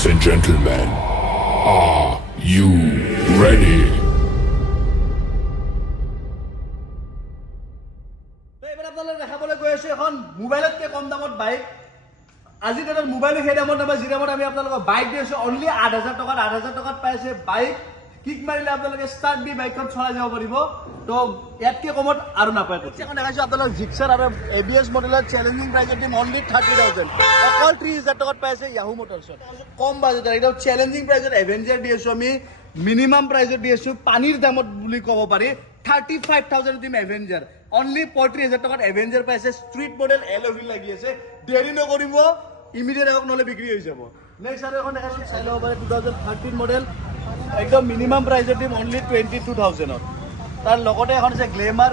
Ladies and gentlemen, are you ready? এবাৰ আপোনালোকে দেখাবলৈ গৈ আছো এখন মোবাইলতকৈ কম দামত বাইক। আজি তাতে মোবাইলো সেই দামত নাপায় যি দামত আমি আপোনালোকক বাইক দি আছো। অনলি 8,000 টকাত 8,000 টকাত পাইছে বাইক। কিক মাৰিলে আপোনালোকে ষ্টাৰ্ট দি বাইকখন চলাই যাব পাৰিব। তো ইয়াতকৈ কমত আৰু নাপায়। এখন দেখাইছো আপোনালোক জিক্সাৰ আৰু ABS মডেলৰ চেলেঞ্জিং প্ৰাইজত দিম অনলি 30,000। অকল 30,000 টকাত পাইছে য়াহু মটৰছত। কম বাজেটত একদম চেলেঞ্জিং প্ৰাইজত এভেঞ্জাৰ দি আছো আমি। মিনিমাম প্ৰাইজত দি আছো পানীৰ দামত বুলি ক'ব পাৰি 35,000 দিম এভেঞ্জাৰ। অনলি 35,000 টকাত এভেঞ্জাৰ পাইছে। ষ্ট্ৰীট মডেল এল'ভি লাগি আছে। দেৰি নকৰিব, ইমিডিয়েট আহক নহ'লে বিক্ৰী হৈ যাব। নেক্সট আৰু এখন দেখাইছো চাই ল'ব পাৰে 2013 মডেল একদম মিনিমাম প্ৰাইজত দিম অনলি 22,000ত। তাৰ লগতে এখন আছে গ্লেমাৰ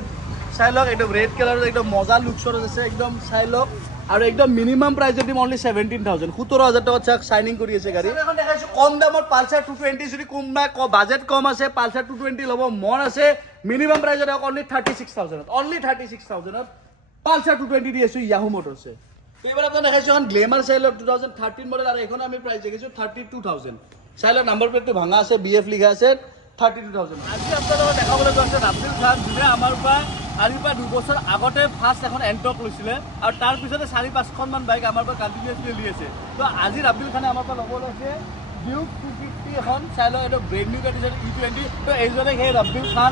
চাই লওক, একদম ৰেড কালাৰৰ একদম মজা লুকছত আছে একদম চাই লওক। আৰু একদম মিনিমাম প্ৰাইজত দিম অনলি 17,000 17,000 টকাত চাওক চাইনিং কৰি আছে গাড়ী। এখন দেখাইছো কম দামত পালচাৰ 220 যদি কোনোবাই বাজেট কম আছে পালচাৰ 220 ল'ব মন আছে মিনিমাম প্ৰাইজত অনলি 36,000ত অনলি 36,000ত পালচাৰ 220 দি আছো য়াহু মটৰছে। এইবাৰ আপোনাক দেখাইছো এখন গ্লেমাৰ চাই লওক 2013 মডেল আৰু এখন আমি প্ৰাইচ দেখিছো 32,000 চাই লওক। নাম্বাৰ প্লেটটো ভাঙা আছে BF লিখা আছে 32,000। আজি আপোনালোকক দেখাবলৈ গৈছে ৰাব্বিল খান যোনে আমাৰ পৰা আজিৰ পৰা 2 বছৰ আগতে ফাৰ্ষ্ট এখন এণ্টক লৈছিলে আৰু তাৰ পিছতে 4-5খনমান বাইক আমাৰ পৰা কণ্টিনিউছলি লৈ আছে। তো আজি ৰাব্বিল খানে আমাৰ পৰা ল'ব লৈছে ডিউক 250 এখন চাই লওক। এইটো ব্ৰেণ্ড নিউ কণ্ডিশ্যন E20। তো এইজনে সেই ৰাব্বিল খান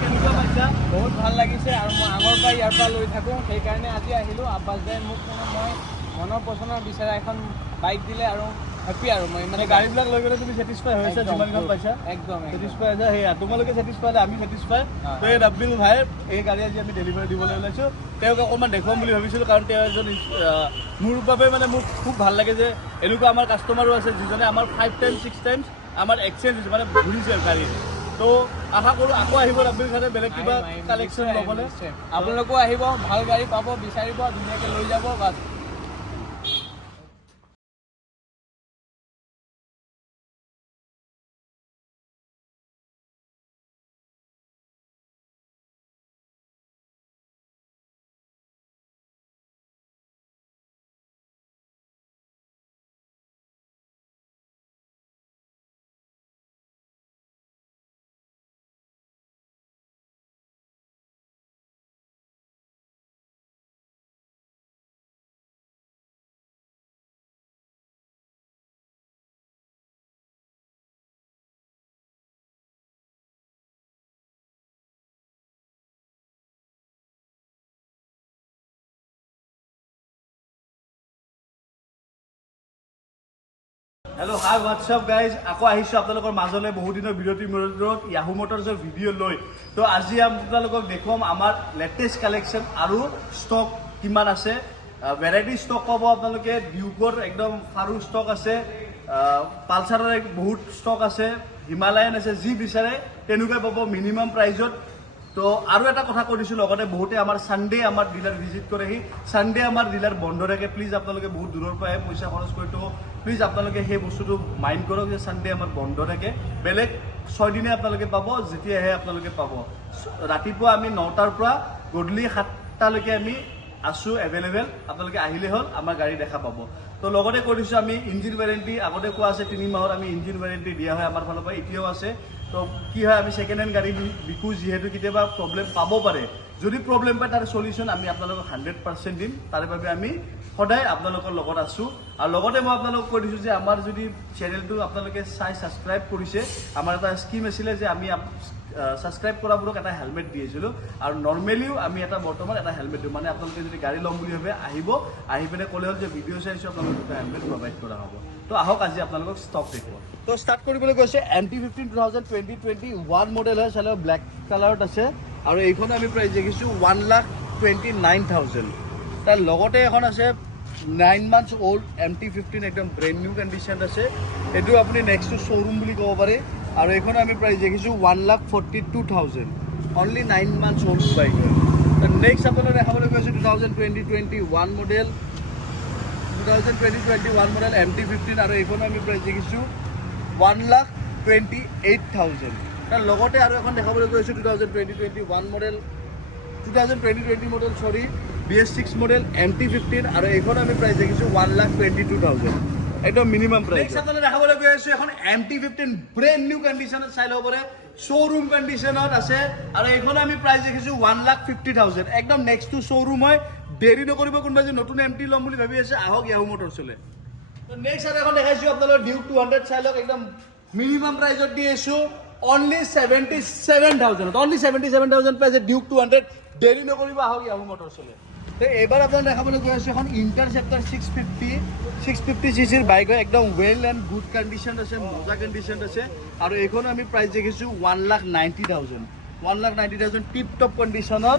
কেনেকুৱা পাইছা? বহুত ভাল লাগিছে আৰু মই আগৰ পৰা ইয়াৰ পৰা লৈ থাকোঁ, সেইকাৰণে আজি আহিলোঁ। আব্বাছ দাই মোক মই মনৰ পচন্দৰ বিচাৰা এখন বাইক দিলে আৰু হেপী আৰু মই মানে গাড়ীবিলাক লৈ গ'লে তুমি ছেটিছফাই হৈছা যিমানখন পাইছা? একদম ছেটিছফাই আছে। সেয়া তোমালোকে ছেটিছফাই হ'লে আমি ছেটিছফাই। তো এই ৰাব্বিল ভাই এই গাড়ী আজি আমি ডেলিভাৰী দিবলৈ ওলাইছোঁ। তেওঁক অকণমান দেখুৱাম বুলি ভাবিছিলোঁ কাৰণ তেওঁ এজন মোৰ বাবে মানে মোক খুব ভাল লাগে যে এনেকুৱা আমাৰ কাষ্টমাৰো আছে যিজনে আমাৰ 5 টাইমছ 6 টাইমছ আমাৰ এক্সচেঞ্জ হৈছে মানে ঘূৰিছে গাড়ী। তো আশা কৰোঁ আকৌ আহিব ৰাব্বিল খানে বেলেগ কিবা কালেকশ্যন ল'বলৈ। আপোনালোকো আহিব, ভাল গাড়ী পাব, বিচাৰিব, ধুনীয়াকৈ লৈ যাব বাছ। হেল্ল' হাই হোৱাটছআপ গাইজ, আকৌ আহিছোঁ আপোনালোকৰ মাজলৈ বহু দিনৰ বিৰতিৰ মূৰত য়াহু মটৰছৰ ভিডিঅ' লৈ। তো আজি আপোনালোকক দেখুৱাম আমাৰ লেটেষ্ট কালেকশ্যন আৰু ষ্টক কিমান আছে। ভেৰাইটি ষ্টক পাব আপোনালোকে। ডিউকৰ একদম ফাৰু ষ্টক আছে, পালচাৰৰ বহুত ষ্টক আছে, হিমালয়ান আছে, যি বিচাৰে তেনেকুৱাই পাব মিনিমাম প্ৰাইজত। তো আৰু এটা কথা কৈ দিছোঁ লগতে বহুতে আমাৰ ছানডে আমাৰ ডিলাৰ ভিজিট কৰেহি। ছানডে আমাৰ ডিলাৰ বন্ধ থাকে। প্লিজ আপোনালোকে বহুত দূৰৰ পৰা আহে পইচা খৰচ কৰি থ'ব। প্লিজ আপোনালোকে সেই বস্তুটো মাইণ্ড কৰক যে ছানডে আমাৰ বন্ধ থাকে। বেলেগ 6 দিনে আপোনালোকে পাব, যেতিয়া আহে আপোনালোকে পাব। ৰাতিপুৱা আমি 9টাৰ পৰা গধূলি 7টালৈকে আমি আছোঁ এভেইলেবল। আপোনালোকে আহিলে হ'ল, আমাৰ গাড়ী দেখা পাব। তো লগতে কৈ দিছোঁ আমি ইঞ্জিন ৱাৰেণ্টি আগতে কোৱা আছে 3 মাহৰ আমি ইঞ্জিন ৱাৰেণ্টি দিয়া হয় আমাৰ ফালৰ পৰা, এতিয়াও আছে। তো কি হয় আমি ছেকেণ্ড হেণ্ড গাড়ী বিকোঁ যিহেতু কেতিয়াবা প্ৰব্লেম পাব পাৰে। যদি প্ৰব্লেম পায় তাৰ চলিউশ্যন আমি আপোনালোকক 100% দিম। তাৰ বাবে আমি সদায় আপোনালোকৰ লগত আছোঁ। আৰু লগতে মই আপোনালোকক কৈ দিছোঁ যে আমাৰ যদি চেনেলটো আপোনালোকে ছাবস্ক্ৰাইব কৰিছে, আমাৰ এটা স্কিম আছিলে যে আমি ছাবস্ক্ৰাইব কৰাবোৰক এটা হেলমেট দি আছিলোঁ। আৰু নৰ্মেলিও আমি এটা বৰ্তমান এটা হেলমেট দিওঁ। মানে আপোনালোকে যদি গাড়ী ল'ম বুলি ভাবে আহিব, আহি পিনে ক'লে হ'ল যে ভিডিঅ' চাইছোঁ আপোনালোকক এটা হেলমেট প্ৰভাইড কৰা হ'ব। তো আহক আজি আপোনালোকক ষ্টক দেখুৱাম। তো ষ্টাৰ্ট কৰিবলৈ গৈছে MT-15 2021 মডেল হয়। চালে ব্লেক কালাৰত আছে আৰু এইখন আমি প্ৰাইচ দেখিছোঁ 1,29,000। তাৰ লগতে এখন আছে 9 months old MT-15 একদম ব্ৰেণ্ড নিউ কণ্ডিশ্যন আছে। এইটো আপুনি নেক্সটটো শ্ব'ৰুম বুলি ক'ব পাৰে। আৰু এইখন আমি প্ৰাইচ দেখিছোঁ 1,42,000 অনলি 9 months old বাইক হয়। নেক্সট আপোনালোকে দেখাবলৈ গৈছোঁ 2021 মডেল 2021 মডেল MT-15 আৰু এইখন আমি প্ৰাইচ দেখিছোঁ 1,28,000। তাৰ লগতে আৰু এখন দেখাবলৈ গৈছোঁ 2020 মডেল BS6 মডেল MT-15 আৰু এইখন আমি প্ৰাইচ দেখিছোঁ 1,22,000। একদম মিনিমাম প্ৰাইস নেক্সট আপোনালোকে দেখাবলৈ গৈ আছো এখন MT-15 ব্ৰেণ্ড নিউ কণ্ডিশ্যনত চাই ল'ব পাৰে শ্ব'ৰুম কণ্ডিশ্যনত আছে আৰু এইখন আমি প্ৰাইস দেখিছো 1,50,000 একদম নেক্সট টু শ্ব'ৰুম হয় দেৰি নকৰিব কোনোবা যে নতুন MT ল'ম বুলি ভাবি আছে আহক ইয়াহু মটৰছলে তো নেক্সট আৰু এখন দেখাইছো আপোনালোকৰ ডিউক 200 চাই লওক একদম মিনিমাম প্ৰাইসত দি আছো only 77,000 only 77,000 প্ৰাইসে ডিউক 200 দেৰি নকৰিব আহক ইয়াহু মটৰছলে তো এবাৰ আপোনালোকে দেখাবলৈ গৈ আছো এখন ইণ্টাৰচেপ্টাৰ 650 সিসিৰ বাইক হয় একদম ওয়েল এণ্ড গুড কণ্ডিশ্যন আছে মজা কণ্ডিশ্যন আছে আৰু এইখন আমি প্ৰাইস দেখিছো 1,90,000 টিপ টপ কণ্ডিশ্যনৰ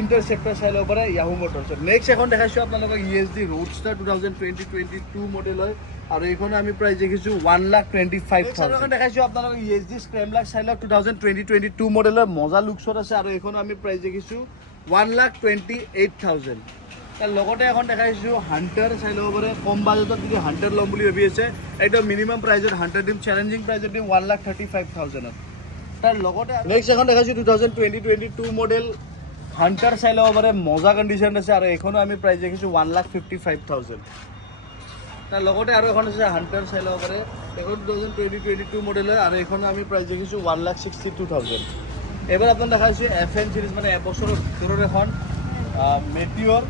ইণ্টাৰচেপ্টাৰ চাই ল'ব পাৰে ইয়াহু মটৰছত নেক্সট এখন দেখাইছো আপোনালোকক ESD ৰোডষ্টাৰ 2022 মডেল হয় আৰু এইখন আমি প্ৰাইস দেখিছো 1,25,000 এখন দেখাইছো আপোনালোকক ESD স্ক্ৰেমলাক চাই লওক 2022 মডেলৰ মজা লুকছত আছে আৰু এইখন আমি প্ৰাইস দেখিছো 1,28,000 তাৰ লগতে এখন দেখাইছো হান্টাৰ চাই ল'ব পাৰে কম বাজেটত যদি হান্টাৰ ল'ম বুলি ভাবি আছে একদম মিনিমাম প্ৰাইসত হান্টাৰ দিম চেলেঞ্জিং প্ৰাইসত দিম 1,35,000 তাৰ লগতে নেক্সট এখন দেখাইছো 2022 মডেল হান্টাৰ চাই ল'ব পাৰে মজা কণ্ডিশ্যন আছে আৰু এইখনো আমি প্ৰাইস দেখিছো 1,55,000 তাৰ লগতে আৰু এখন আছে হান্টাৰ চাই ল'ব পাৰে এইখন 2022 মডেল হয় আৰু এইখনো আমি প্ৰাইস দেখিছো 1,62,000 এবাৰ আপোনাক দেখাইছো FN সিৰিজ মানে এবছৰৰ ভিতৰৰ এখন মেটিঅৰ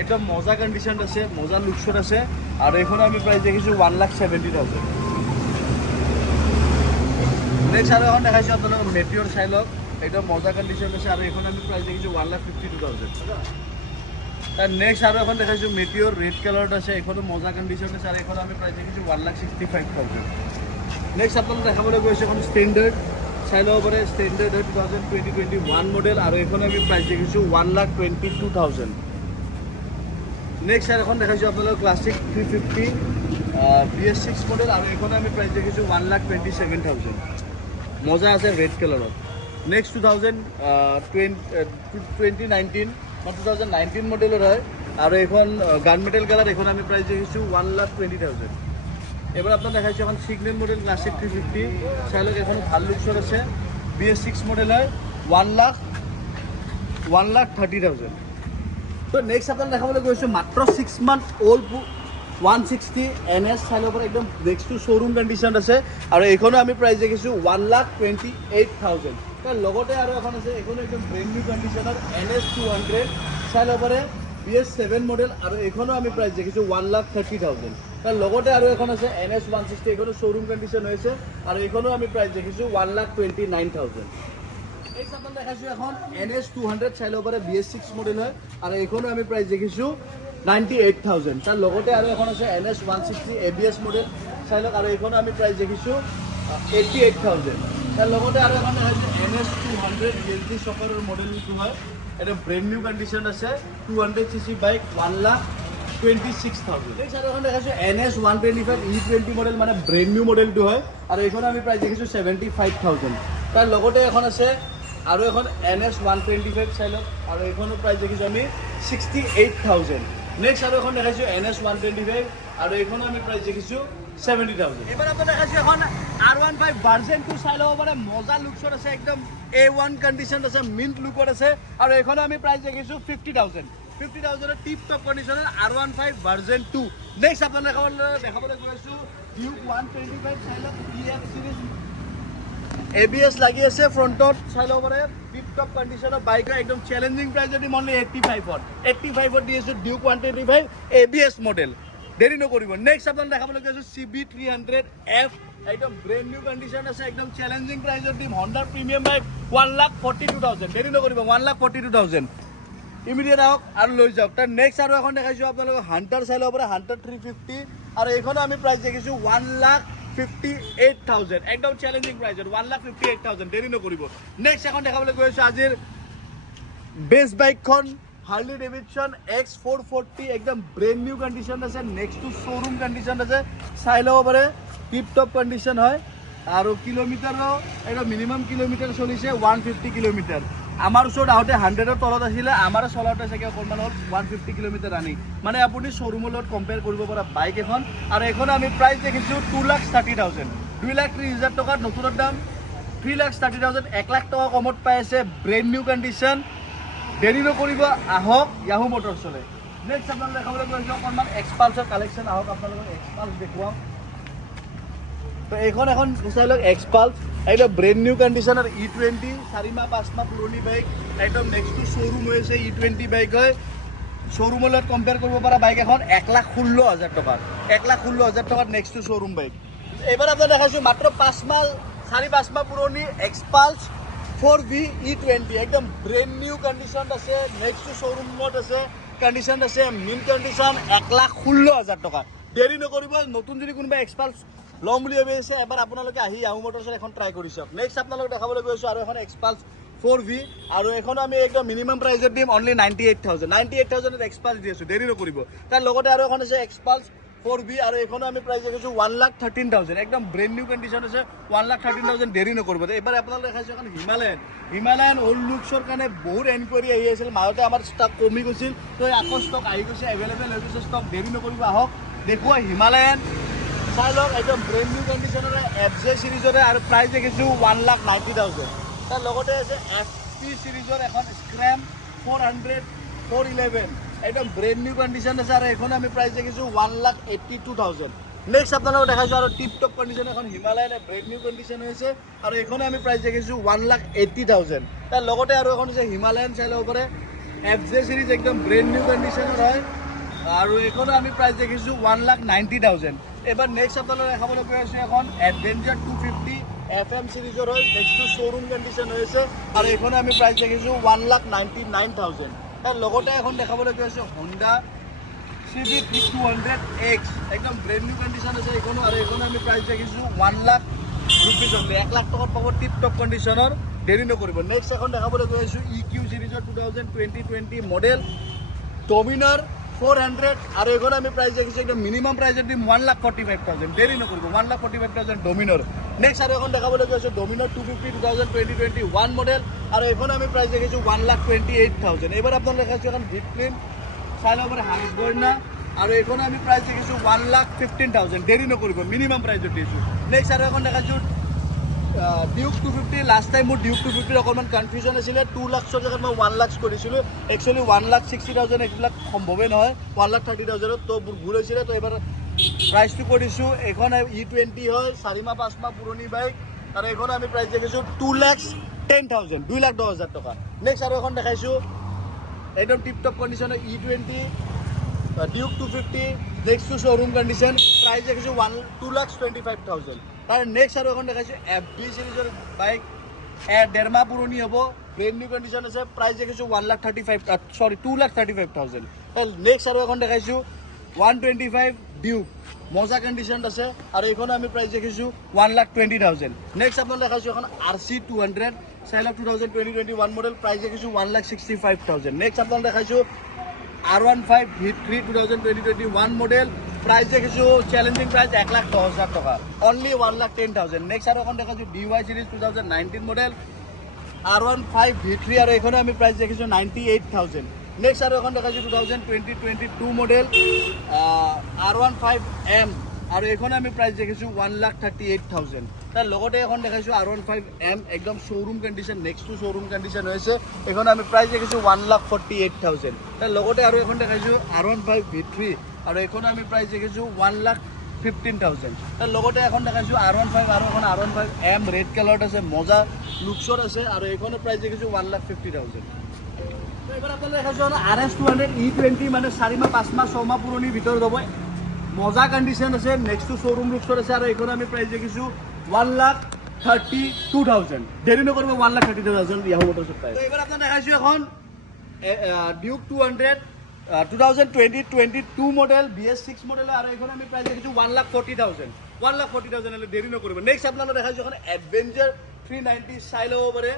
একদম মজা কণ্ডিশ্যন আছে মজা লুকছত আছে আৰু এইখনো আমি প্ৰাইস দেখিছো 1,70,000 নেক্সট আৰু এখন দেখাইছো আপোনালোকক মেটিঅৰ চাই লওক একদম মজা কণ্ডিশ্যন আছে আৰু এইখন আমি প্ৰাইস দেখিছো 1,52,000 তাৰ নেক্সট আৰু এখন দেখাইছো মেটিঅৰ ৰেড কালাৰত আছে এইখনো মজা কণ্ডিশ্যন আছে আৰু এইখন আমি প্ৰাইস দেখিছো 1,65,000 নেক্সট আপোনালোকক দেখাবলৈ গৈছো এখন ষ্টেণ্ডাৰ্ড চাই ল'ব পাৰে ষ্টেণ্ডাৰ্ড 2021 মডেল আৰু এইখন আমি প্ৰাইস দেখিছো 1,22,000 নেক্সট আৰু এখন দেখাইছো আপোনালোকক ক্লাছিক 350 BS6 মডেল আৰু এইখন আমি প্ৰাইস দেখিছো 1,27,000 মজা আছে ৰেড কালাৰত নেক্সট 2019 মডেলৰ হয় আৰু এইখন গান মেটেল কালাৰ এইখন আমি প্ৰাইস দেখিছো 1,20,000 এবাৰ আপোনাক দেখাইছো এখন সিগনেল মডেল ক্লাছিক 350 চাই লওক এখন ভাল লুকছত আছে BS6 মডেল হয় 1,30,000 তো নেক্সট আপোনাক দেখাবলৈ গৈছো মাত্ৰ 6 মান্থ ওল্ড 160 NS চাই ল'ব পাৰে একদম নেক্সট টু শ্ব'ৰুম কণ্ডিশ্যন আছে আৰু এইখনো আমি প্ৰাইস দেখিছো 1,28,000 তাৰ লগতে আৰু এখন আছে এইখনো একদম ব্ৰেণ্ড নিউ কণ্ডিশ্যনৰ NS 200 চাই ল'ব পাৰে BS7 মডেল আৰু এইখনো আমি প্ৰাইস দেখিছো 1,30,000 তাৰ লগতে আৰু এখন আছে NS 160 এইখনো শ্ব'ৰুম কণ্ডিশ্যন হৈছে আৰু এইখনো আমি প্ৰাইস দেখিছো 1,29,000 এই চাপন দেখাইছো এখন NS 200 চাই ল'ব পাৰে BS6 মডেল হয় আৰু এইখনো আমি প্ৰাইস দেখিছো 98,000 তাৰ লগতে আৰু এখন আছে NS 160 ABS মডেল চাই লওক আৰু এইখনো আমি প্ৰাইস দেখিছো 88,000 তাৰ লগতে আৰু এখন আছে NS 200 ESD চকাৰৰ মডেলটো হয় এটা ব্ৰেণ্ড নিউ কণ্ডিশ্যন আছে 200cc বাইক 1,26,000 নেক্সট আৰু এখন দেখাইছো NS 125 E20 মডেল মানে ব্ৰেণ্ড নিউ মডেলটো হয় আৰু এইখন আমি প্ৰাইস দেখিছো 75,000 তাৰ লগতে এখন আছে আৰু এখন NS 125 চাই লওক আৰু এইখনৰ প্ৰাইস দেখিছো আমি 68,000 নেক্সট আৰু এখন দেখাইছো NS 125 আৰু এইখনো আমি প্ৰাইস দেখিছো 70,000 এবাৰ আপোনাক দেখাইছো এখন R15 ভাৰ্জন 2 চাই ল'ব পাৰে মজা লুকছত আছে একদম A1 কণ্ডিশ্যন আছে মিন্ট লুকত আছে আৰু এইখনো আমি প্ৰাইস দেখিছো 50,000 টিপ টপ কণ্ডিশ্যনৰ R15 ভাৰ্জন 2 নেক্সট আপোনাক দেখাবলৈ গৈ আছো ডিউক 125 চাই লওক EF সিৰিজ ABS লাগি আছে ফ্ৰণ্টত চাই ল'ব পাৰে টিপ টপ কণ্ডিশ্যনৰ বাইক একদম চেলেঞ্জিং প্ৰাইচত দিম অনলি 85ত দি আছো ডিউক 125 ABS মডেল দেৰি নকৰিব নেক্সট আপোনাক দেখাবলৈ গৈছো CB300F একদম ব্ৰেণ্ড নিউ কণ্ডিশ্যন আছে একদম চেলেঞ্জিং প্ৰাইচত দিম হণ্ডা প্ৰিমিয়াম বাইক 1,42,000 দেৰি নকৰিব 1,42,000 ইমিডিয়েট আহক আৰু লৈ যাওক তাৰ নেক্সট আৰু এখন দেখাইছো আপোনালোকক হান্টাৰ চাই ল'ব পাৰে হান্টাৰ 350 আৰু এইখনো আমি প্ৰাইচ দেখিছো 1,58,000 একদম চেলেঞ্জিং প্ৰাইচত 1,58,000 দেৰি নকৰিব নেক্সট এখন দেখাবলৈ গৈ আছো আজিৰ বেষ্ট বাইকখন হাৰ্লি ডেভিডসন X440 একদম ব্ৰেণ্ড নিউ কণ্ডিশ্যন আছে নেক্সট টু শ্ব'ৰুম কণ্ডিশ্যন আছে চাই ল'ব পাৰে টিপ টপ কণ্ডিশ্যন হয় আৰু কিলোমিটাৰো একদম মিনিমাম কিলোমিটাৰ চলিছে 150 কিলোমিটাৰ আমাৰ ওচৰত আহোঁতে 100ৰ তলত আছিলে আমাৰ চলাওঁতে চাগে অকণমান হ'ল 150 কিলোমিটাৰ ৰানিং মানে আপুনি শ্ব'ৰুমৰ লগত কম্পেয়াৰ কৰিব পৰা বাইক এখন আৰু এখন আমি প্ৰাইচ দেখিছোঁ 2,30,000 2,30,000 টকাত নতুনৰ দাম 3,30,000 1 লাখ টকা কমত পাই আছে ব্ৰেণ্ড নিউ কণ্ডিশ্যন দেৰি নকৰিব আহক ইয়াহু মটৰছলৈ নেক্সট আপোনালোকে দেখাবলৈ গৈছোঁ অকণমান এক্সপালছৰ কালেকশ্যন আহক আপোনালোকক এক্সপালছ দেখুৱাম তো এইখন এখন চাই লওক এক্সপালছ একদম ব্ৰেণ্ড নিউ কণ্ডিশ্যনৰ E20 4 মাহ 5 মাহ পুৰণি বাইক একদম নেক্সটটো শ্ব'ৰুম হৈ আছে E20 বাইক হয় শ্ব'ৰুমৰ লগত কম্পেয়াৰ কৰিব পৰা বাইক এখন 1,16,000 টকাত 1,16,000 টকাত নেক্সটটো শ্ব'ৰুম বাইক এইবাৰ আপোনাক দেখাইছোঁ মাত্ৰ 5 মাহ 4-5 মাহ পুৰণি এক্সপালছ 4V E20 একদম ব্ৰেণ্ড নিউ কণ্ডিশ্যনত আছে নেক্সটটো শ্ব'ৰুমত আছে কণ্ডিশ্যন আছে মিন কণ্ডিশ্যন 1,16,000 টকা দেৰি নকৰিব নতুন যদি কোনোবা এক্সপালছ ল'ম বুলি ভাবি আছে এবাৰ আপোনালোকে আহি ইয়াহু মটৰ্ছৰ এখন ট্ৰাই কৰি চাওক নেক্সট আপোনালোকক দেখাবলৈ গৈছোঁ আৰু এখন এক্সপালছ 4V আৰু এখন আমি একদম মিনিমাম প্ৰাইজত দিম অনলি 98,000 এক্সপালছ দি আছোঁ দেৰি নকৰিব তাৰ লগতে আৰু এখন আছে এক্সপালছ 4V আৰু এইখনো আমি প্ৰাইজ দেখিছোঁ 1,13,000 একদম ব্ৰেণ্ড নিউ কণ্ডিশ্যন আছে 1,13,000 দেৰি নকৰিব এইবাৰ আপোনালোকে দেখাইছোঁ এখন হিমালয়ান অল্ড লুকছৰ কাৰণে বহুত এনকুৱাৰী আহি আছিল মাজতে আমাৰ ষ্টক কমি গৈছিল তো আকৌ ষ্টক আহি গৈছে এভেইলেবল হৈ গৈছে ষ্টক দেৰি নকৰিব আহক দেখুৱা হিমালয়ান চাই লওক একদম ব্ৰেণ্ড নিউ কণ্ডিশ্যনৰে FJ চিৰিজৰে আৰু প্ৰাইজ দেখিছোঁ 1,90,000 তাৰ লগতে আছে FP চিৰিজৰ এখন স্ক্ৰেম 411 একদম ব্ৰেণ্ড নিউ কণ্ডিশ্যন আছে আৰু এইখন আমি প্ৰাইজ দেখিছোঁ 1,82,000 নেক্সট আপোনালোকক দেখাইছোঁ আৰু টিপ টপ কণ্ডিশ্যন এখন হিমালয়ান ব্ৰেণ্ড নিউ কণ্ডিশ্যন হৈছে আৰু এইখনো আমি প্ৰাইজ দেখিছোঁ 1,80,000 তাৰ লগতে আৰু এখন হৈছে হিমালয়ান চাই ল'ব পাৰে FJ চিৰিজ একদম ব্ৰেণ্ড নিউ কণ্ডিশ্যনৰ হয় আৰু এইখনো আমি প্ৰাইজ দেখিছোঁ 1,90,000 এবাৰ নেক্সট আপোনালোকক দেখাবলৈ গৈ আছোঁ এখন এডভেঞ্চাৰ 250 FM চিৰিজৰ হয় নেক্সটটো শ্ব'ৰুম কণ্ডিশ্যন হৈছে আৰু এইখনো আমি প্ৰাইজ দেখিছোঁ 1,99,000 তাৰ লগতে এখন দেখাবলৈ গৈ আছোঁ Honda Civic 200X একদম ব্ৰেণ্ড নিউ কণ্ডিশ্যন আছে এইখনো আৰু এইখনো আমি প্ৰাইজ দেখিছোঁ 1,00,000 ৰুপিজ অনলি 1,00,000 টকাত পাব টিপ টপ কণ্ডিশ্যনৰ দেৰি নকৰিব নেক্সট এখন দেখাবলৈ গৈ আছোঁ EQ চিৰিজৰ 2020 মডেল ডমিনাৰ 400 আৰু এইখন আমি প্ৰাইজ দেখিছোঁ একদম মিনিমাম প্ৰাইজত দিম 1,45,000 দেৰি নকৰিব 1,45,000 ডমিনাৰ নেক্সট আৰু এখন দেখাবলৈ গৈছোঁ ডমিনাৰ 250 2021 মডেল আৰু এইখন আমি প্ৰাইজ দেখিছোঁ 1,28,000 এইবাৰ আপোনালোকে দেখাইছোঁ এখন ভিটলিন চাই ল'ব পাৰে হাইছবৰ্ণা আৰু এইখন আমি প্ৰাইজ দেখিছোঁ 1,15,000 দেৰি নকৰিব মিনিমাম প্ৰাইজত দিছোঁ নেক্সট আৰু এখন দেখাইছোঁ ডিউক 250 লাষ্ট টাইম মোৰ ডিউক 250 অকণমান কনফিউজন আছিলে 2 লাখৰ জেগাত মই 1 লাখ কৰিছিলোঁ একচুৱেলি 1,60,000 এইবিলাক সম্ভৱেই নহয় 1,30,000 তো মোৰ ভুল হৈছিলে তো এইবাৰ প্ৰাইচটো কৰিছোঁ এইখন E20 হয় 4 মাহ 5 মাহ পুৰণি বাইক আৰু এইখন আমি প্ৰাইচ দেখিছোঁ 2,10,000 2,10,000 টকা নেক্সট আৰু এখন দেখাইছোঁ একদম টিপ টপ কণ্ডিশ্যনৰ E20 ডিউক 250 নেক্সটটো শ্ব'ৰুম কণ্ডিশ্যন প্ৰাইচ দেখিছোঁ 2,25,000 তাৰ নেক্সট আৰু এখন দেখাইছোঁ FB চিৰিজৰ বাইক 1.5 মাহ পুৰণি হ'ব ব্ৰেণ্ড নিউ কণ্ডিশ্যন আছে প্ৰাইচ দেখিছোঁ 2,35,000 নেক্সট আৰু এখন দেখাইছোঁ 125 ডিউক মজা কণ্ডিশ্যনত আছে আৰু এইখন আমি প্ৰাইচ দেখিছোঁ 1,20,000 নেক্সট আপোনালোক দেখাইছোঁ এখন RC 200 চাই লওক 2021 মডেল প্ৰাইচ দেখিছোঁ 1,65,000 নেক্সট আপোনালোক দেখাইছোঁ R15 V3 2021 মডেল প্ৰাইচ দেখিছোঁ চেলেঞ্জিং প্ৰাইচ 1,10,000 টকা অনলি 1,10,000 নেক্সট আৰু এখন দেখাইছোঁ DY series 2019 model R15 V3 আৰু এইখনো আমি প্ৰাইচ দেখিছোঁ 98,000 নেক্সট আৰু এখন দেখাইছোঁ 2022 মডেল R15M আৰু এইখনো আমি প্ৰাইচ দেখিছোঁ 1,38,000 তাৰ লগতে এখন দেখাইছোঁ R15M একদম শ্ব'ৰুম কণ্ডিশ্যন নেক্সটটো শ্ব'ৰুম কণ্ডিশ্যন হৈছে এইখন আমি প্ৰাইচ দেখিছোঁ 1,48,000 তাৰ লগতে আৰু এখন দেখাইছোঁ R15 V3 আৰু এইখনো আমি প্ৰাইচ দেখিছোঁ 1,15,000 তাৰ লগতে এখন দেখাইছোঁ R15 আৰু এখন R15M ৰেড কালাৰত আছে মজা লুকছৰ আছে আৰু এইখনৰ প্ৰাইচ দেখিছোঁ 1,50,000 এইবাৰ আপোনালোকে দেখাইছোঁ RS 200 E20 মানে 4 মাহ 5 মাহ 6 মাহ পুৰণিৰ ভিতৰত হ'ব মজা কণ্ডিশ্যন আছে নেক্সটটো শ্ব'ৰুম লুকছৰ আছে আৰু এইখন আমি প্ৰাইচ দেখিছোঁ 1,32,000 দেৰি নকৰিব 1,30,000 ইয়াহু মটৰ্ছত পায় এইবাৰ আপোনাক দেখাইছোঁ এখন ডিউক 200 2022 মডেল BS6 মডেল আৰু এইখন আমি প্ৰাইচ দেখিছোঁ 1,40,000 দেৰি নকৰিব নেক্সট আপোনালোকে দেখাইছোঁ এখন এডভেঞ্চাৰ 390 চাই ল'ব পাৰে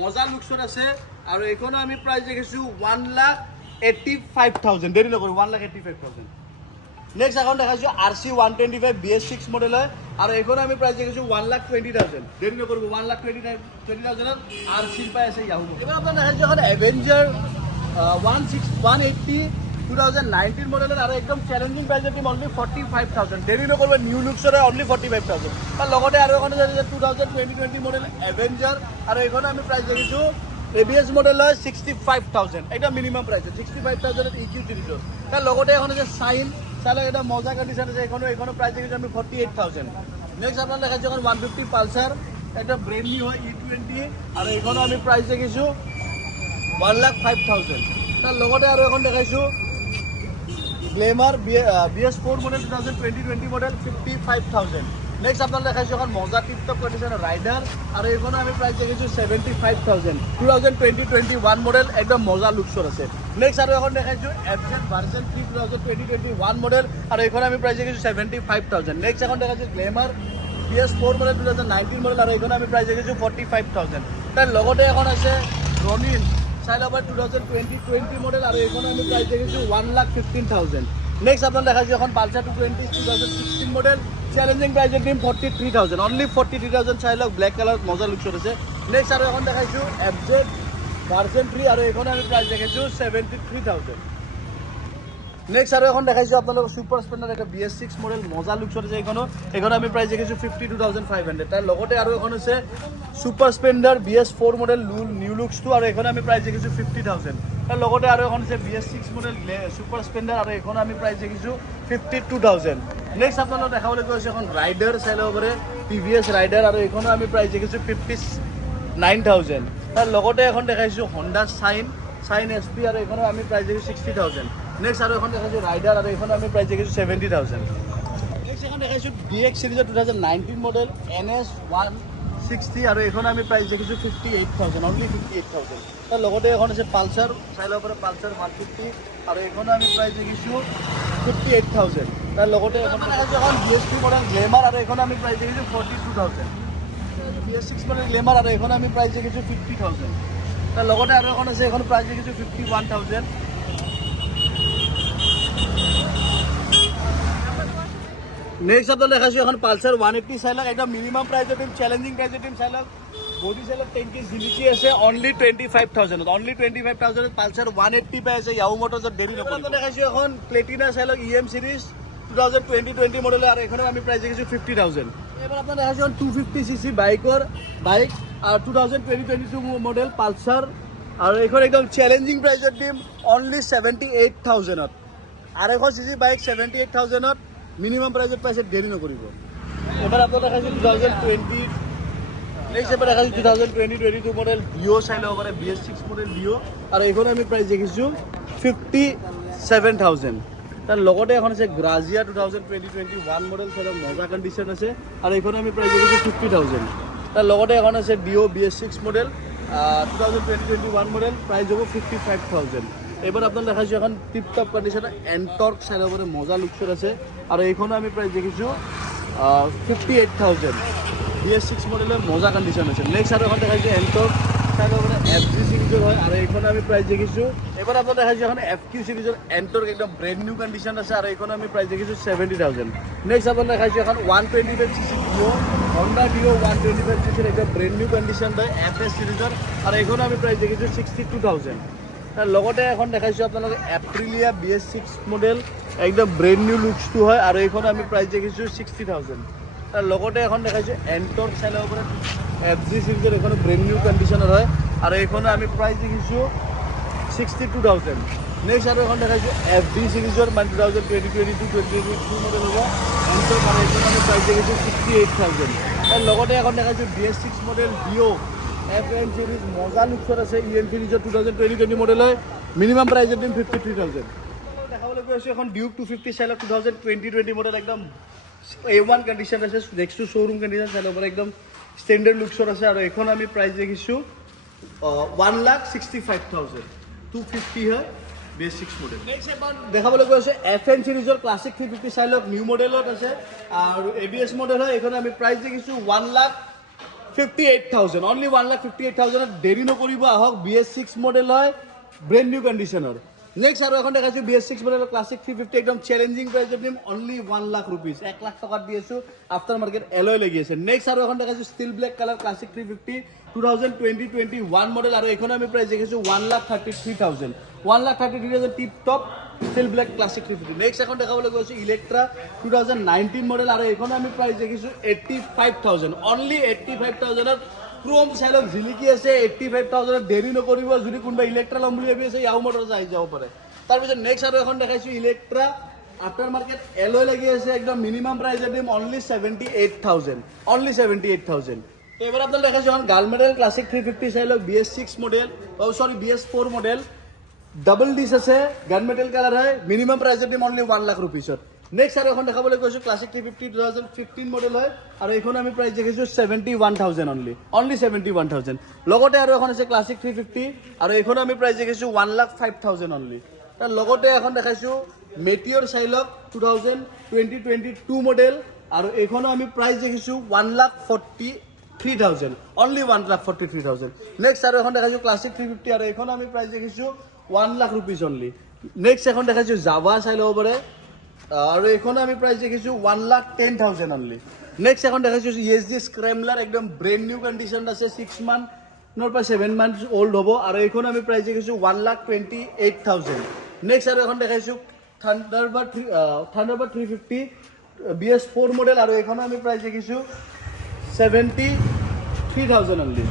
মজা লুকছৰ আছে আৰু এইখনো আমি প্ৰাইচ দেখিছোঁ 1,85,000 দেৰি নকৰিব 1,85,000 নেক্সট এখন দেখাইছোঁ RC 125 BS6 মডেল হয় আৰু এইখনো আমি প্ৰাইচ দেখিছোঁ 1,20,000 দেৰি নকৰিব 1,20,000 RC পাই আছে ইয়াহু এইবাৰ আপোনাক দেখাইছোঁ এখন এভেঞ্জাৰ 180 2019 মডেলৰ আৰু একদম চেলেঞ্জিং প্ৰাইচত দিম অনলি 45,000 দেৰি নকৰিব নিউ লুকছৰে অনলি 45,000 তাৰ লগতে আৰু এখন 2020 মডেল এভেঞ্জাৰ আৰু এইখনো আমি প্ৰাইচ দেখিছোঁ ABS মডেল হয় 65,000 এটা মিনিমাম প্ৰাইস 65,000 EQ সিৰিজৰ তাৰ লগতে এখন আছে সাইন চালক এটা মজা কন্ডিশন আছে এখনো প্রাইস দেখি আমি 48,000 নেক্সট আপনারা দেখাচ্ছি এখন 150 পালসার এটা ব্র্যান্ড নিউ হয় E20 আর এখনো আমি প্রাইস দেখিছো 1,05,000 তার লগতে আর এখন দেখাইছো glamour BS4 model 2020 model 55,000 next আপনারা দেখাইছো এখন মজা টিপটপ কন্ডিশন রাইডার আর এখনো আমি প্রাইস দেখিছো 75,000 2021 মডেল একদম মজা লুকসৰ আছে নেক্সট আর এখন দেখাইছো FZ ভার্সন 3 2021 মডেল আর এখনো আমি প্রাইস দেখিছো 75,000 নেক্সট এখন দেখাইছো গ্লেমার BS4 মডেল 2019 মডেল আর এখনো আমি প্রাইস দেখিছো 45,000 তার লগতে এখন আছে রনিন সাইলাবার 2020 মডেল আর এখনো আমি প্রাইস দেখিছো 1,15,000 নেক্সট আপনারা দেখাচ্ছি এখন পালসার 220 2016 মডেল চ্যালেঞ্জিং প্রাইসের দিম 43,000 অনলি 43,000 চাইলক ব্ল্যাক কালার মজা লুকস আছে নেক্সট আর এখন দেখাইছো FZ ভার্সন 3 আর এখনো আমি প্রাইস দেখাইছো 73,000 নেক্সট আর এখন দেখাইছো আপনাদের সুপার স্প্লেন্ডার একটা BS6 মডেল মজা লুকস আছে এখনো আমি প্রাইস দেখাইছো 52,500 তার লগতে আর এখন আছে super Splendor BS4 model new looks 2 আর এখনো আমি প্রাইস দেখাইছো 50,000 তার লগতে আর এখন আছে BS6 মডেল সুপার স্প্লেন্ডার আর এখনো আমি প্রাইস দেখিছো 52,000 নেক্সট আপনারা দেখাবলৈ গৈছে এখন রাইডার চাইলে উপরে TVS রাইডার আর এখনো আমি প্রাইস দেখিছো 59,000 তার লগতে এখন দেখাইছো Honda সাইন SP আর এখনো আমি প্রাইস দেখিছো 60,000 নেক্সট আর এখন দেখাইছো রাইডার আর এখনো আমি প্রাইস দেখিছো 70,000 নেক্সট এখন দেখাইছো DX সিরিজের 2019 মডেল NS 160 আর এখনো আমি প্রাইস দেখিছো 58,000 অনলি 58,000 তার লগতে এখন আছে পালসার চাইলে উপরে পালসার 150 আর এখনো আমি প্রাইস দেখিছো 58,000 তার লগতে এখন দেখাইছো এখন BS3 মডেল গ্লেমার আর এখনো আমি প্রাইস দেখিছো 42,000 BS6 মডেল গ্লেমার আর এখনো আমি প্রাইস দেখিছো 50,000 তার লগতে আর এখন আছে এখন প্রাইস দেখিছো 51,000 নেক্সট আপনারা দেখাইছো এখন পালসার 180 চাইলক একদম মিনিমাম প্রাইসের টিম চ্যালেঞ্জিং প্রাইসের টিম চাইলক বডি চাইলক ট্যাঙ্কি জিলিকি আছে অনলি 25,000 অনলি 25,000 পালসার 180 পাই আছে ইয়াহু মোটৰসৰ দেৰি নকৰিব দেখাইছো এখন প্লেটিনা চাইলক EM সিরিজ 2020 মডেল আর এখানে আমি প্রাইস দেখিছো 50,000 এবার আপনারা দেখাইছো 250cc বাইক আর 2022 মডেল পালসার আর এখন একদম চ্যালেঞ্জিং প্রাইসের টিম অনলি 78,000 আর এখন সিসি বাইক 78,000 মিনিমাম প্রাইসের পাইছে দেরি নকরিব এবার আপনারা দেখাইছো 2020 নেক্সট এবার দেখাইছো 2022 মডেল ডিও চাইলে ওপরে BS6 মডেল ডিও আর এখন আমি প্রাইস দেখিছো 57,000 তার লগতে এখন আছে গ্রাজিয়া 2021 মডেল সেটা মজা কন্ডিশন আছে আর এখন আমি প্রাইস দেখিছো 50,000 তার লগতে এখন আছে ডিও BS6 মডেল 2021 মডেল প্রাইস হবে 55,000 এবার আপনারা দেখাইছো এখন টিপটপ কন্ডিশন এন্টর্ক সাইড উপরে মজা লুকসর আছে আর এইখানে আমি প্রাইস দেখিছো 58,000 BS6 মডেলের মজা কন্ডিশন আছে নেক্সট আর এখন দেখাইছো এন্টর্ক সাইড উপরে FG সিরিজের হয় আর এইখানে আমি প্রাইস দেখিছো এবার আপনারা দেখাইছো এখন FQ সিরিজের এন্টর্ক একদম ব্র্যান্ড নিউ কন্ডিশন আছে আর এইখানে আমি প্রাইস দেখিছো 70,000 নেক্সট আপনারা দেখাইছো এখন 125cc ডিও Honda Dio 125cc একদম ব্র্যান্ড নিউ কন্ডিশন হয় FS সিরিজের আর এইখানে আমি প্রাইস দেখিছো 62,000 তার লগতে এখন দেখাইছো আপোনালোকে এপ্রিলিয়া BS6 মডেল একদম ব্র্যান্ড নিউ লুকসটো হয় আর এইখন আমি প্রাইস দেখিছো 60,000 তার লগতে এখন দেখাইছো এন্টর্ক চাইলে উপরে FG সিরিজের এখন ব্র্যান্ড নিউ কন্ডিশনার হয় আর এইখন আমি প্রাইস দেখিছো 62,000 নেক্সট আর এখন দেখাইছো FD সিরিজের মানে 2022 মডেল হ'ব এন্টর্ক আর এইখন আমি প্রাইস দেখিছো 68,000 তার লগতে এখন দেখাইছো BS6 মডেল ডিও FN সিরিজ মজা লুকসর আছে EN সিরিজের 2020 মডেল হয় মিনিমাম প্রাইসের দিন 53,000 দেখাবলৈ গৈছে এখন ডিউক 250 চাইলক 2020 মডেল একদম A1 কন্ডিশন আছে নেক্সট টু শোরুম কন্ডিশন চাইলে উপরে একদম স্ট্যান্ডার্ড লুকসর আছে আর এখন আমি প্রাইস দেখিছো 1,65,000 250 হয় BS6 মডেল নেক্সট এবার দেখাবলৈ গৈছে FN সিরিজের ক্লাসিক 350 চাইলক নিউ মডেলত আছে আর ABS মডেল হয় এখন আমি প্রাইস দেখিছো 1,58,000 অনলি 1,58,000 দেরি নকৰিব আহক BS6 মডেল হয় ব্র্যান্ড নিউ কন্ডিশনার নেক্সট আর এখন দেখাইছো BS6 মডেল ক্লাসিক 350 একদম চ্যালেঞ্জিং প্রাইসের দিম অনলি 1 লাখ রুপিস 1 লাখ টাকা দিয়েছো আফটার মার্কেট এলয় লাগি আছে নেক্সট আর এখন দেখাইছো steel black colour classic 350 2021 model আর এখন আমি প্রাইস দেখাইছো 1,33,000 1,33,000 tip top steel black classic 350 next এখন দেখাবলৈ গৈছো ইলেক্ট্রা 2019 মডেল আর এখন আমি প্রাইস দেখিছো 85,000 অনলি 85,000 এর ক্ৰোম চাই লওক জিলিকি আছে 85,000 দেৰি নকৰিব যদি কোনোবা ইলেক্ট্ৰা ল'ম বুলি ভাবি আছে ইয়াহু মটৰছ আহি যাব পাৰে তাৰপিছত নেক্সট আৰু এখন দেখাইছোঁ ইলেক্ট্ৰা আফটাৰ মাৰ্কেট এলয় লাগি আছে একদম মিনিমাম প্ৰাইজত দিম অনলি 78,000 অনলি 78,000 তো এবার আপনার দেখাচ্ছি এখন গালমেডেল ক্লাসিক 350 চাই লওক BS6 model sorry BS4 model double dish আছে গানমেটেল কালার হয় মিনিমাম প্রাইজত দিম অনলি 1 লাখ রুপিসত নেক্সট আর এখন দেখাবলৈ গৈছো ক্লাসিক 350 2015 মডেল হয় আর এখন আমি প্রাইস দেখিছো 71,000 অনলি 71,000 লগতে আর এখন আছে ক্লাসিক 350 আর এখন আমি প্রাইস দেখিছো 1,05,000 অনলি তার লগতে এখন দেখাইছো মেটিওর সাইলক 2022 মডেল আর এখনো আমি প্রাইস দেখিছো 1,43,000 অনলি 1,43,000 নেক্সট আর এখন দেখাইছো ক্লাসিক 350 আর এখন আমি প্রাইস দেখিছো 1 লাখ রুপিস অনলি নেক্সট এখন দেখাইছো জাভা চাই লব পারে আর এখন আমি প্রাইস দেখিছো 1,10,000 অনলি নেক্সট এখন দেখাইছো ESG স্ক্র্যাম্বলার একদম ব্র্যান্ড নিউ কন্ডিশন আছে 6 মান্থ নর পর 7 মান্থস ওল্ড হবো আর এখন আমি প্রাইস দেখিছো 1,28,000 নেক্সট আর এখন দেখাইছো থান্ডারবার্ড 350 BS4 মডেল আর এখন আমি প্রাইস দেখিছো 73,000 অনলি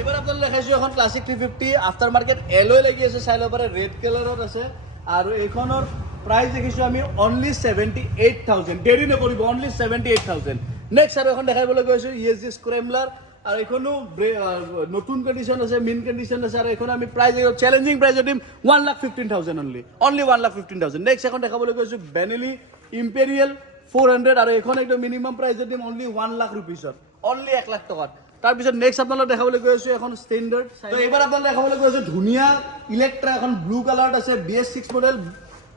এবার আপনারা দেখাইছো এখন ক্লাসিক 350 আফটার মার্কেট এলয় লাগি আছে চাই লব পারে রেড কালারত আছে আর এখনৰ প্ৰাইস দেখিছো আমি অনলি 78,000 দেৰি নকৰিব অনলি 78,000 নেক্সট আর এখন দেখাইবলৈ গৈছো ESG স্ক্র্যাম্বলার আর এখনো নতুন কন্ডিশন আছে মিন কন্ডিশন আছে আর এখন আমি প্রাইস চ্যালেঞ্জিং প্রাইস দিম 1,15,000 অনলি 1,15,000 নেক্সট এখন দেখাবলৈ গৈছো বেনেলি ইম্পেরিয়াল 400 আর এখন একদম মিনিমাম প্রাইস দিম অনলি 1 লাখ রুপিসত অনলি 1 লাখ টাকা তাৰপিছত নেক্সট আপোনালোক দেখাবলৈ গৈ আছো এখন ষ্টেণ্ডাৰ্ড তো এবাৰ আপোনালোক দেখাবলৈ গৈ আছো ধুনীয়া ইলেক্ট্ৰা এখন ব্লু কালাৰত আছে BS6 মডেল